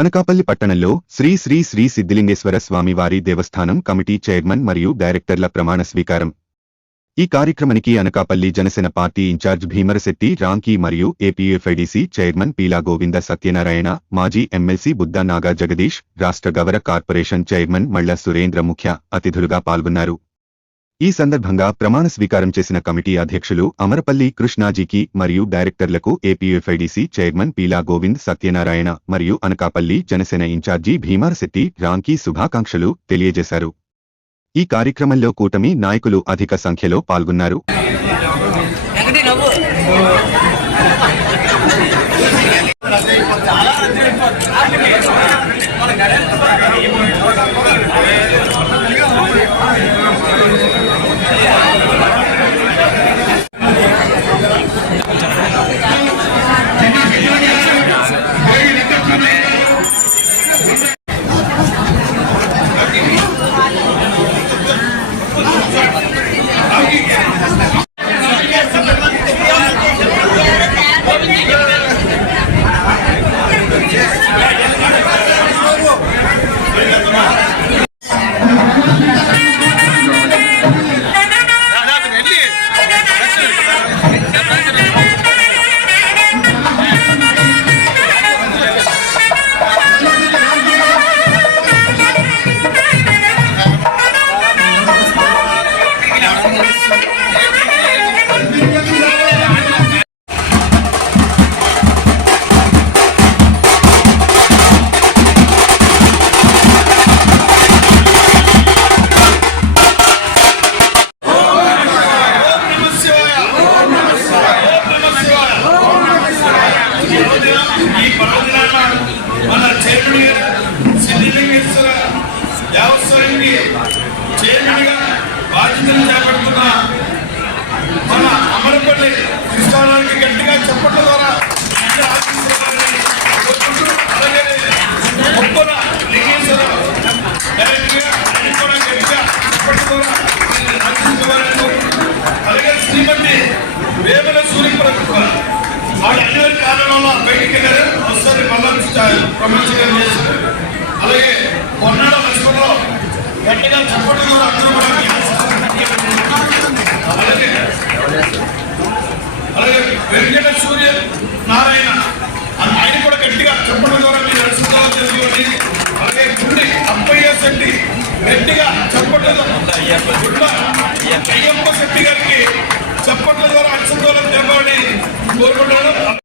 అనకాపల్లి పట్టణంలో శ్రీ శ్రీ శ్రీ సిద్ధిలింగేశ్వర స్వామివారి దేవస్థానం committee chairman మరియు డైరెక్టర్ల ప్రమాణ స్వీకారం. ఈ కార్యక్రమానికి అనకాపల్లి జనసేన పార్టీ ఇన్ఛార్జ్ భీమరశెట్టి రాంకీ మరియు ఏపీఎఫ్ఐడిసి చైర్మన్ పీలా గోవింద సత్యనారాయణ, మాజీ ఎమ్మెల్సీ బుద్దా నాగా జగదీష్, రాష్ట్ర గవర కార్పొరేషన్ చైర్మన్ మళ్ల సురేంద్ర ముఖ్య అతిథులుగా పాల్గొన్నారు. ఈ సందర్భంగా ప్రమాణ స్వీకారం చేసిన కమిటీ అధ్యక్షులు అమరపల్లి కృష్ణాజీకి మరియు డైరెక్టర్లకు ఏపీఎఫ్ఐడిసి చైర్మన్ పీలా గోవింద్ సత్యనారాయణ మరియు అనకాపల్లి జనసేన ఇన్ఛార్జి భీమరశెట్టి రాంకీ శుభాకాంక్షలు తెలియజేశారు. ఈ కార్యక్రమంలో కూటమి నాయకులు అధిక సంఖ్యలో పాల్గొన్నారు. మన చైర్మన్ సిద్ధిలింగేశ్వర దేవస్థానానికి చైర్మన్గా బాధ్యతలు చేపడుతున్న మన అమరపల్లి కృష్ణారావుకి గట్టిగా చెప్పడం ద్వారా అలాగే ఒక్కన లింగేశ్వర డైరెక్ట్గా కూడా గట్టిగా చెప్పడం ద్వారా అలాగే శ్రీమతి వేమల సూర్యప్రభ వాళ్ళు అన్ని కారణంలో బయటికి వెళ్ళారు. ఒకసారి మళ్ళీ ప్రమోషన్ చేశారు. అలాగే కొన్నాళ్ళ లక్ష్మణలో గట్టిగా చెప్పడం కూడా అందరూ అలాగే వెంకట సూర్య నారాయణ ఆయన కూడా గట్టిగా చెప్పడం ద్వారా మీరు నడుచుకోవాలని తెలుసుకోండి. అలాగే గుండి అప్పయ్య శెట్టి గట్టిగా చెప్పడం అయ్యప్ప శెట్టి గారికి చెప్పట్ల ద్వారా అక్షంతోళం తెలపాలని కోరుకుంటున్నాను.